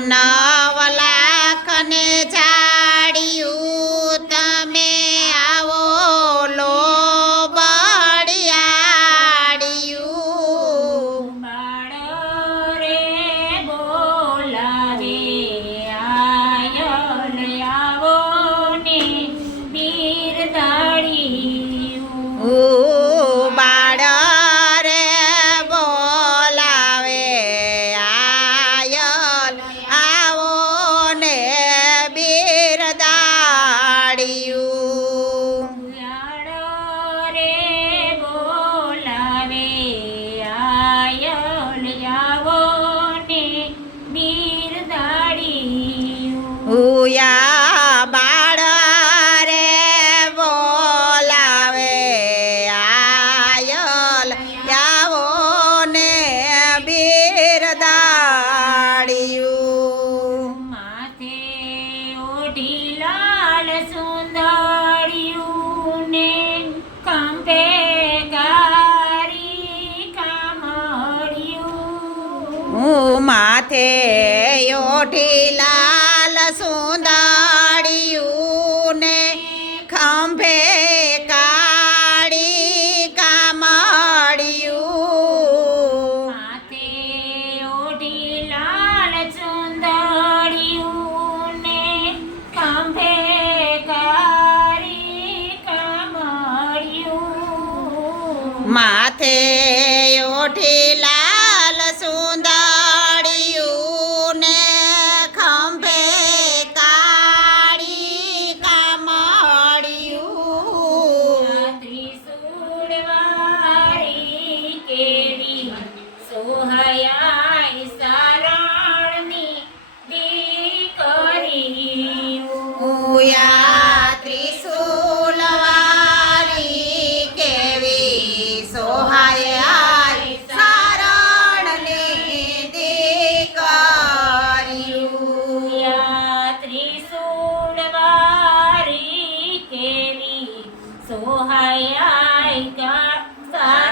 નાવલા કને જા તુયા બાળ રે બોલાવે આયલ આવો ને બીર દાડિયું માથે ઓઢી સુંદર 马蹄。 ให้อายกะสา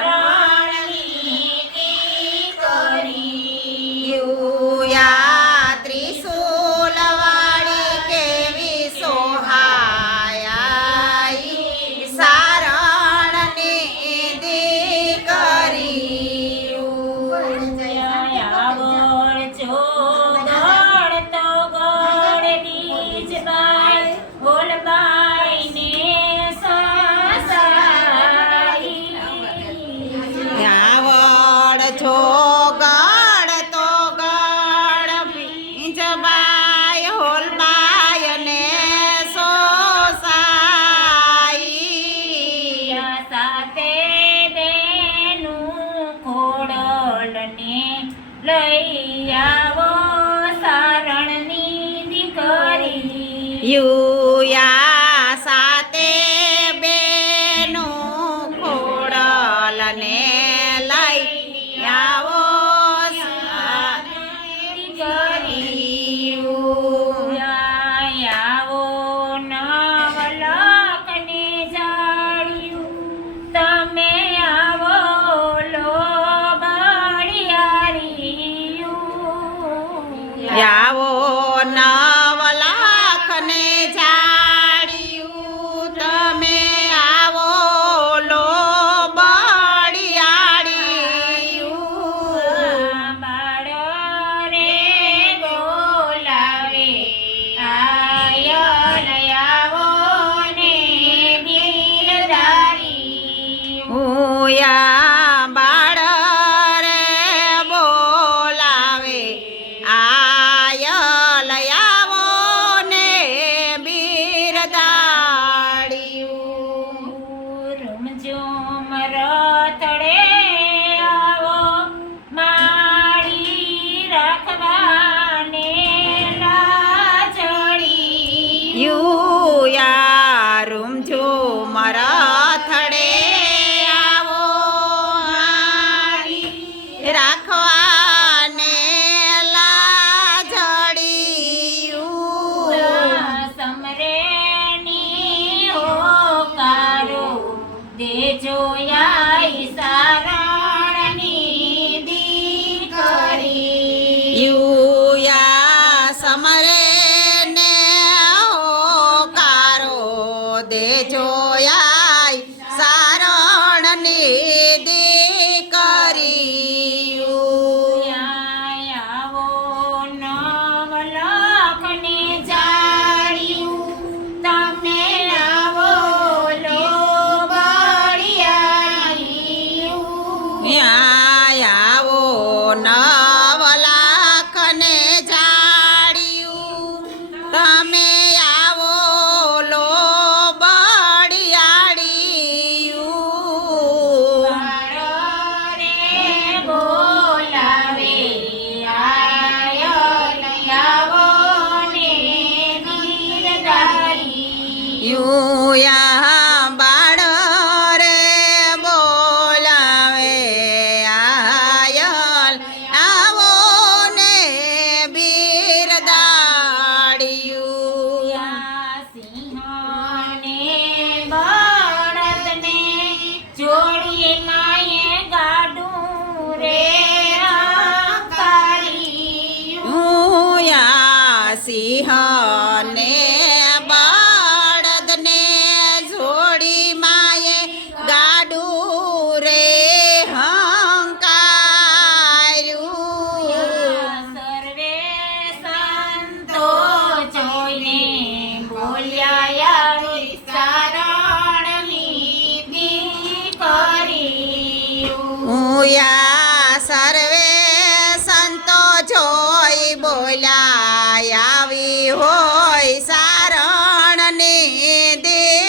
ભૂયા સર્વે સંતો જોઈ બોલાય આવી હોય સારણ સારણની દે